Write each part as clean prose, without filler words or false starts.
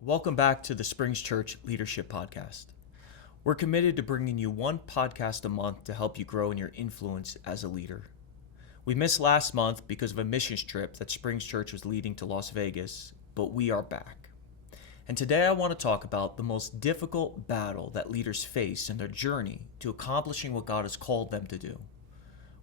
Welcome back to the Springs Church Leadership Podcast. We're committed to bringing you one podcast a month to help you grow in your influence as a leader. We missed last month because of a missions trip that Springs Church was leading to Las Vegas, but we are back. And today I want to talk about the most difficult battle that leaders face in their journey to accomplishing what God has called them to do.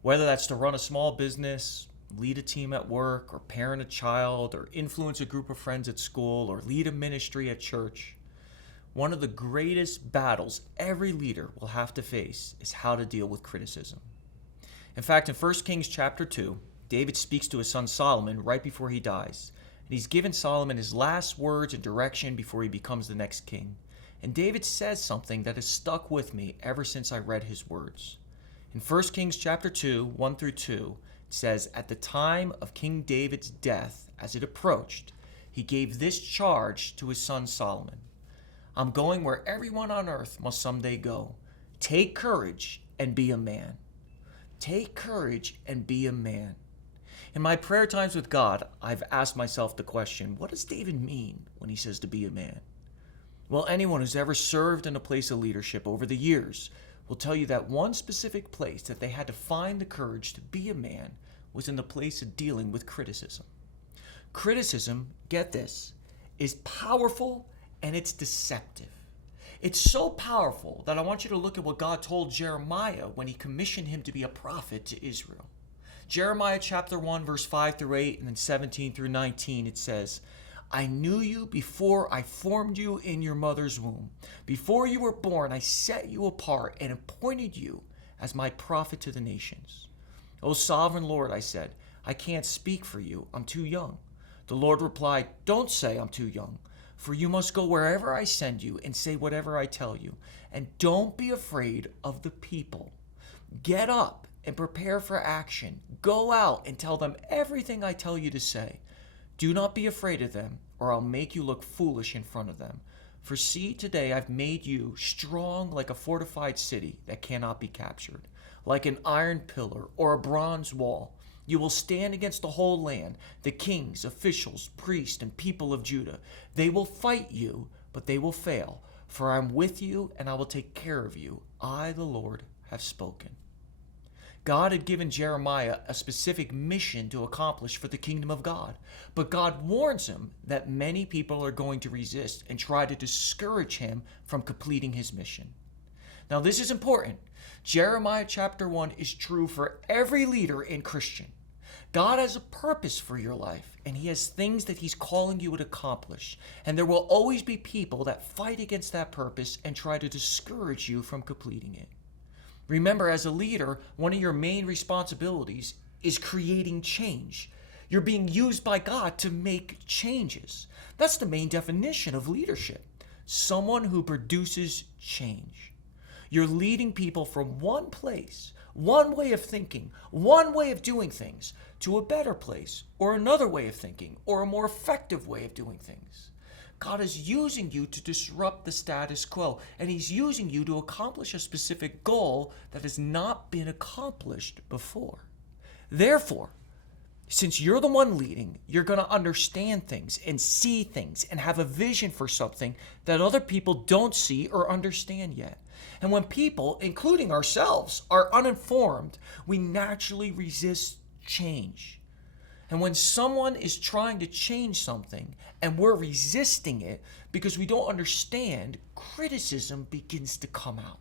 Whether that's to run a small business, lead a team at work, or parent a child, or influence a group of friends at school, or lead a ministry at church, one of the greatest battles every leader will have to face is how to deal with criticism. In fact, in 1 Kings chapter 2, David speaks to his son Solomon right before he dies, and he's given Solomon his last words and direction before he becomes the next king. And David says something that has stuck with me ever since I read his words. In 1 Kings chapter 2, 1 through 2, it says, "At the time of King David's death, as it approached, he gave this charge to his son Solomon. I'm going where everyone on earth must someday go. Take courage and be a man. Take courage and be a man." In my prayer times with God, I've asked myself the question, what does David mean when he says to be a man? Well, anyone who's ever served in a place of leadership over the years will tell you that one specific place that they had to find the courage to be a man was in the place of dealing with criticism. Criticism, get this, is powerful and it's deceptive. It's so powerful that I want you to look at what God told Jeremiah when he commissioned him to be a prophet to Israel. Jeremiah chapter 1, verse 5 through 8, and then 17 through 19, it says, "I knew you before I formed you in your mother's womb. Before you were born, I set you apart and appointed you as my prophet to the nations. O sovereign Lord," I said, "I can't speak for you. I'm too young." The Lord replied, "Don't say I'm too young, for you must go wherever I send you and say whatever I tell you. And don't be afraid of the people. Get up and prepare for action. Go out and tell them everything I tell you to say. Do not be afraid of them, or I'll make you look foolish in front of them. For see, today I've made you strong like a fortified city that cannot be captured, like an iron pillar or a bronze wall. You will stand against the whole land, the kings, officials, priests, and people of Judah. They will fight you, but they will fail, for I am with you and I will take care of you. I, the Lord, have spoken." God had given Jeremiah a specific mission to accomplish for the kingdom of God. But God warns him that many people are going to resist and try to discourage him from completing his mission. Now, this is important. Jeremiah chapter 1 is true for every leader and Christian. God has a purpose for your life, and he has things that he's calling you to accomplish. And there will always be people that fight against that purpose and try to discourage you from completing it. Remember, as a leader, one of your main responsibilities is creating change. You're being used by God to make changes. That's the main definition of leadership. Someone who produces change. You're leading people from one place, one way of thinking, one way of doing things, to a better place, or another way of thinking, or a more effective way of doing things. God is using you to disrupt the status quo, and he's using you to accomplish a specific goal that has not been accomplished before. Therefore, since you're the one leading, you're going to understand things and see things and have a vision for something that other people don't see or understand yet. And when people, including ourselves, are uninformed, we naturally resist change. And when someone is trying to change something and we're resisting it because we don't understand, criticism begins to come out.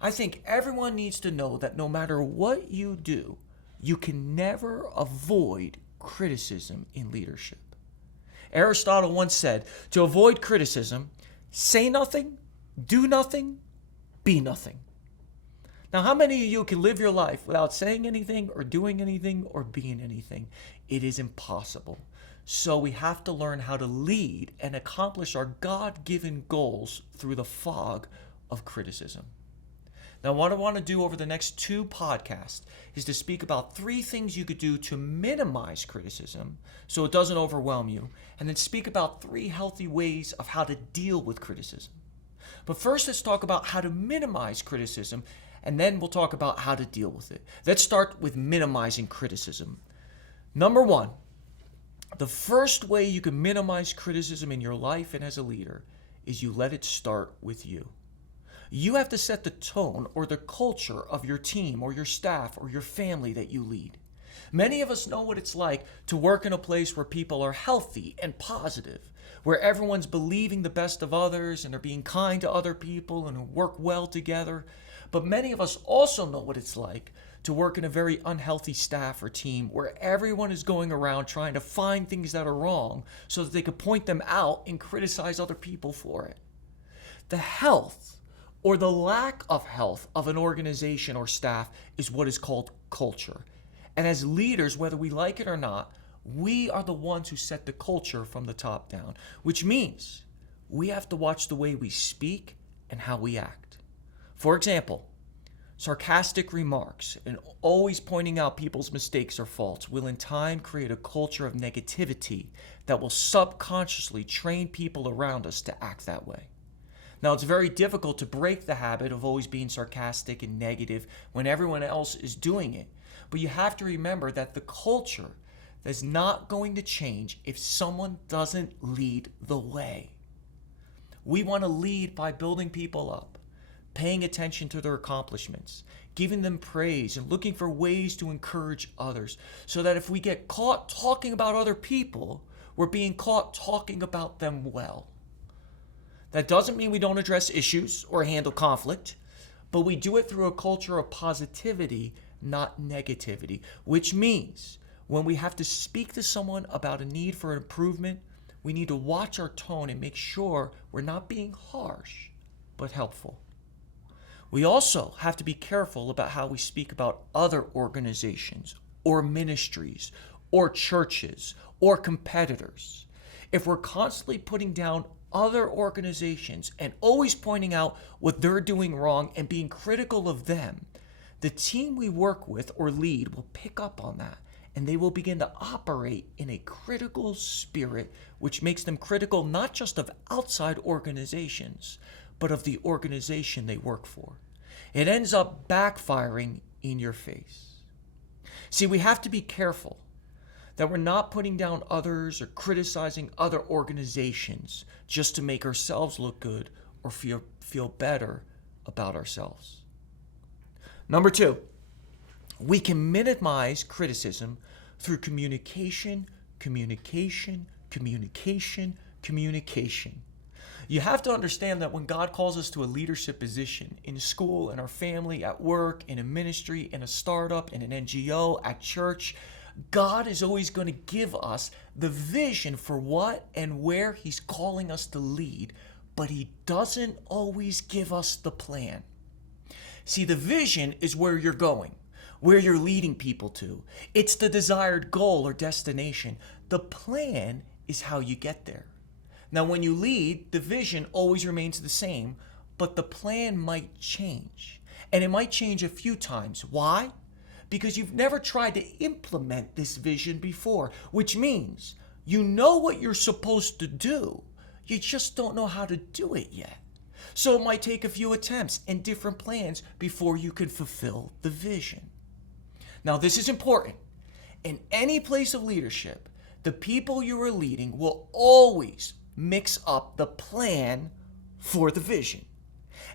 I think everyone needs to know that no matter what you do, you can never avoid criticism in leadership. Aristotle once said, to avoid criticism, say nothing, do nothing, be nothing. Now, how many of you can live your life without saying anything or doing anything or being anything? It is impossible. So we have to learn how to lead and accomplish our God-given goals through the fog of criticism. Now, what I want to do over the next 2 podcasts is to speak about 3 things you could do to minimize criticism so it doesn't overwhelm you, and then speak about 3 healthy ways of how to deal with criticism. But first, let's talk about how to minimize criticism, and then we'll talk about how to deal with it. Let's start with minimizing criticism. Number 1, The first way you can minimize criticism in your life and as a leader is you let it start with you. You have to set the tone or the culture of your team or your staff or your family that you lead. Many of us know what it's like to work in a place where people are healthy and positive, where everyone's believing the best of others and are being kind to other people and work well together. But many of us also know what it's like to work in a very unhealthy staff or team where everyone is going around trying to find things that are wrong so that they can point them out and criticize other people for it. The health or the lack of health of an organization or staff is what is called culture. And as leaders, whether we like it or not, we are the ones who set the culture from the top down, which means we have to watch the way we speak and how we act. For example, sarcastic remarks and always pointing out people's mistakes or faults will in time create a culture of negativity that will subconsciously train people around us to act that way. Now, it's very difficult to break the habit of always being sarcastic and negative when everyone else is doing it. But you have to remember that the culture is not going to change if someone doesn't lead the way. We want to lead by building people up, paying attention to their accomplishments, giving them praise, and looking for ways to encourage others, so that if we get caught talking about other people, we're being caught talking about them well. That doesn't mean we don't address issues or handle conflict, but we do it through a culture of positivity, not negativity, which means when we have to speak to someone about a need for improvement, we need to watch our tone and make sure we're not being harsh, but helpful. We also have to be careful about how we speak about other organizations or ministries or churches or competitors. If we're constantly putting down other organizations and always pointing out what they're doing wrong and being critical of them, the team we work with or lead will pick up on that, and they will begin to operate in a critical spirit, which makes them critical not just of outside organizations, but of the organization they work for. It ends up backfiring in your face. See, we have to be careful that we're not putting down others or criticizing other organizations just to make ourselves look good or feel better about ourselves. Number 2, we can minimize criticism through communication. You have to understand that when God calls us to a leadership position in school, in our family, at work, in a ministry, in a startup, in an NGO, at church, God is always going to give us the vision for what and where He's calling us to lead, but He doesn't always give us the plan. See, the vision is where you're going, where you're leading people to. It's the desired goal or destination. The plan is how you get there. Now, when you lead, the vision always remains the same, but the plan might change. And it might change a few times. Why? Because you've never tried to implement this vision before, which means you know what you're supposed to do. You just don't know how to do it yet. So it might take a few attempts and different plans before you can fulfill the vision. Now, this is important. In any place of leadership, the people you are leading will always mix up the plan for the vision.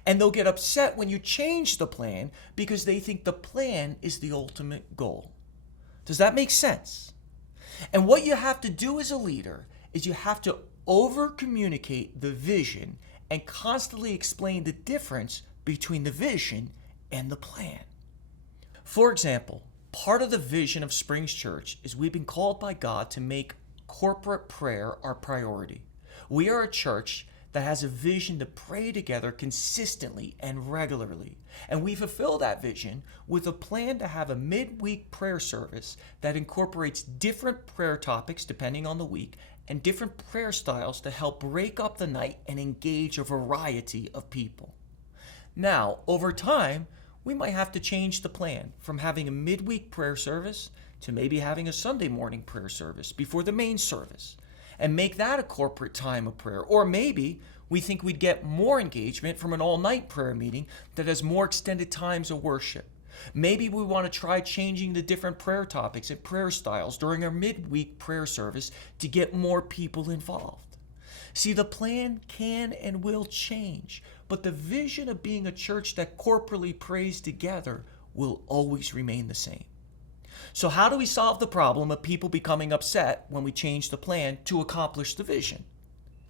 And they'll get upset when you change the plan because they think the plan is the ultimate goal. Does that make sense? And what you have to do as a leader is you have to over-communicate the vision and constantly explain the difference between the vision and the plan. For example, part of the vision of Springs Church is we've been called by God to make corporate prayer our priority. We are a church that has a vision to pray together consistently and regularly. And we fulfill that vision with a plan to have a midweek prayer service that incorporates different prayer topics depending on the week and different prayer styles to help break up the night and engage a variety of people. Now, over time, we might have to change the plan from having a midweek prayer service to maybe having a Sunday morning prayer service before the main service, and make that a corporate time of prayer. Or maybe we think we'd get more engagement from an all-night prayer meeting that has more extended times of worship. Maybe we want to try changing the different prayer topics and prayer styles during our midweek prayer service to get more people involved. See, the plan can and will change, but the vision of being a church that corporately prays together will always remain the same. So how do we solve the problem of people becoming upset when we change the plan to accomplish the vision?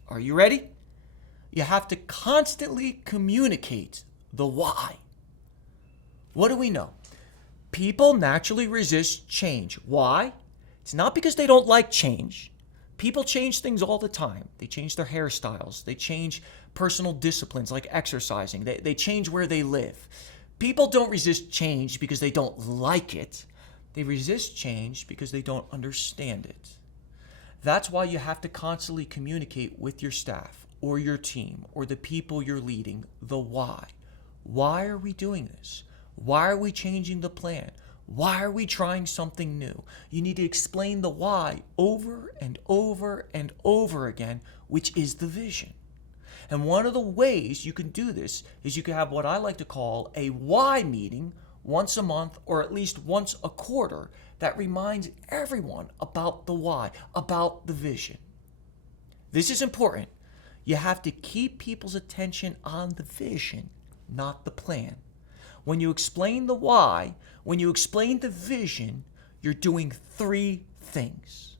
Are you ready? You have to constantly communicate the why. What do we know? People naturally resist change. Why? It's not because they don't like change. People change things all the time. They change their hairstyles. They change personal disciplines like exercising. They change where they live. People don't resist change because they don't like it. They resist change because they don't understand it. That's why you have to constantly communicate with your staff or your team or the people you're leading the why. Why are we doing this? Why are we changing the plan? Why are we trying something new? You need to explain the why over and over and over again, which is the vision. And one of the ways you can do this is you can have what I like to call a why meeting once a month or at least once a quarter that reminds everyone about the why, about the vision. This is important. You have to keep people's attention on the vision, not the plan. When you explain the why, when you explain the vision, you're doing three things.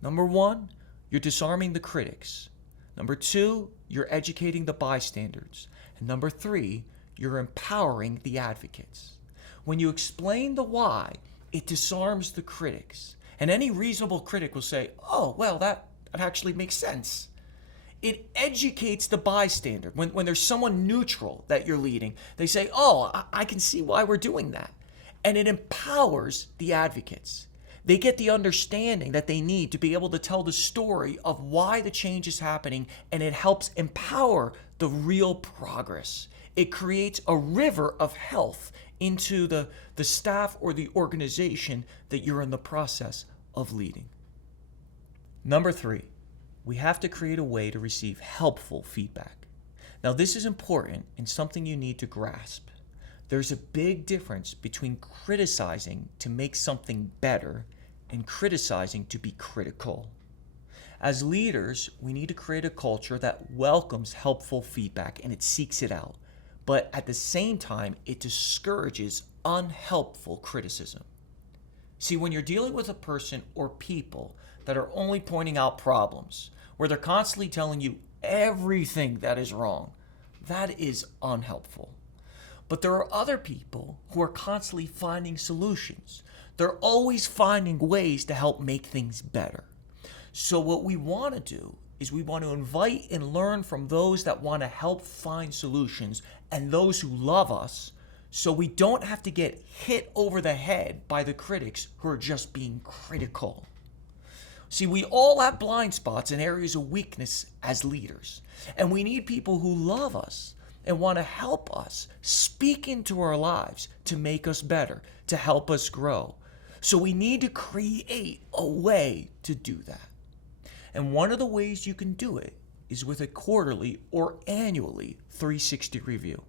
Number one, you're disarming the critics. Number two, you're educating the bystanders. And number three, you're empowering the advocates. When you explain the why, it disarms the critics. And any reasonable critic will say, oh, well, that actually makes sense. It educates the bystander. When there's someone neutral that you're leading, they say, oh, I can see why we're doing that. And it empowers the advocates. They get the understanding that they need to be able to tell the story of why the change is happening, and it helps empower the real progress. It creates a river of health into the staff or the organization that you're in the process of leading. Number three, we have to create a way to receive helpful feedback. Now, this is important and something you need to grasp. There's a big difference between criticizing to make something better and criticizing to be critical. As leaders, we need to create a culture that welcomes helpful feedback and it seeks it out. But at the same time, it discourages unhelpful criticism. See, when you're dealing with a person or people that are only pointing out problems, where they're constantly telling you everything that is wrong, that is unhelpful. But there are other people who are constantly finding solutions. They're always finding ways to help make things better. So what we want to do is we want to invite and learn from those that want to help find solutions and those who love us, so we don't have to get hit over the head by the critics who are just being critical. See, we all have blind spots and areas of weakness as leaders, and we need people who love us and want to help us speak into our lives to make us better, to help us grow. So we need to create a way to do that. And one of the ways you can do it is with a quarterly or annually 360 review.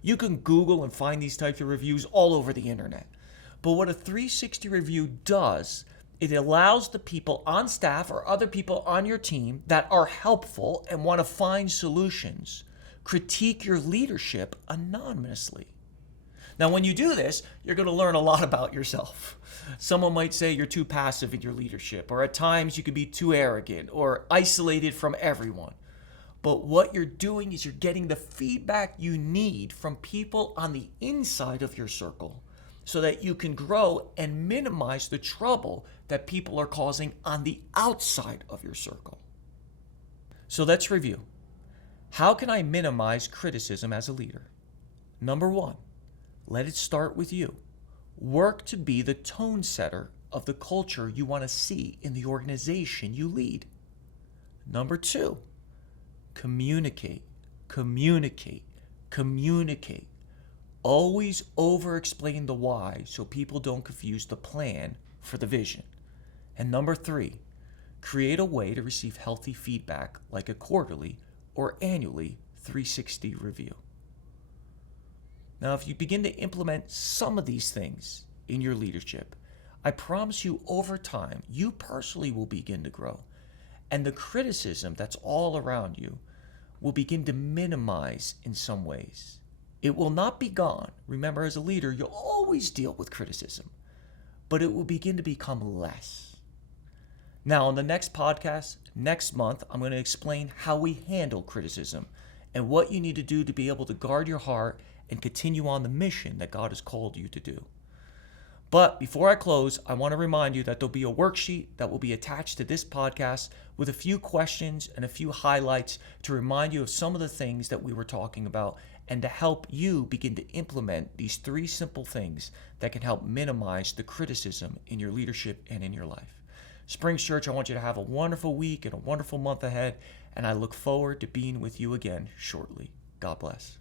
You can Google and find these types of reviews all over the internet. But what a 360 review does, it allows the people on staff or other people on your team that are helpful and want to find solutions critique your leadership anonymously. Now, when you do this, you're going to learn a lot about yourself. Someone might say you're too passive in your leadership, or at times you could be too arrogant or isolated from everyone. But what you're doing is you're getting the feedback you need from people on the inside of your circle so that you can grow and minimize the trouble that people are causing on the outside of your circle. So let's review. How can I minimize criticism as a leader? Number one, let it start with you. Work to be the tone setter of the culture you want to see in the organization you lead. Number two, communicate, communicate, communicate. Always over-explain the why so people don't confuse the plan for the vision. And number three, create a way to receive healthy feedback like a quarterly or annually 360 review. Now, if you begin to implement some of these things in your leadership, I promise you over time, you personally will begin to grow. And the criticism that's all around you will begin to minimize in some ways. It will not be gone. Remember, as a leader, you'll always deal with criticism, but it will begin to become less. Now, on the next podcast, next month, I'm going to explain how we handle criticism and what you need to do to be able to guard your heart and continue on the mission that God has called you to do. But before I close, I want to remind you that there'll be a worksheet that will be attached to this podcast with a few questions and a few highlights to remind you of some of the things that we were talking about and to help you begin to implement these 3 simple things that can help minimize the criticism in your leadership and in your life. Springs Church, I want you to have a wonderful week and a wonderful month ahead, and I look forward to being with you again shortly. God bless.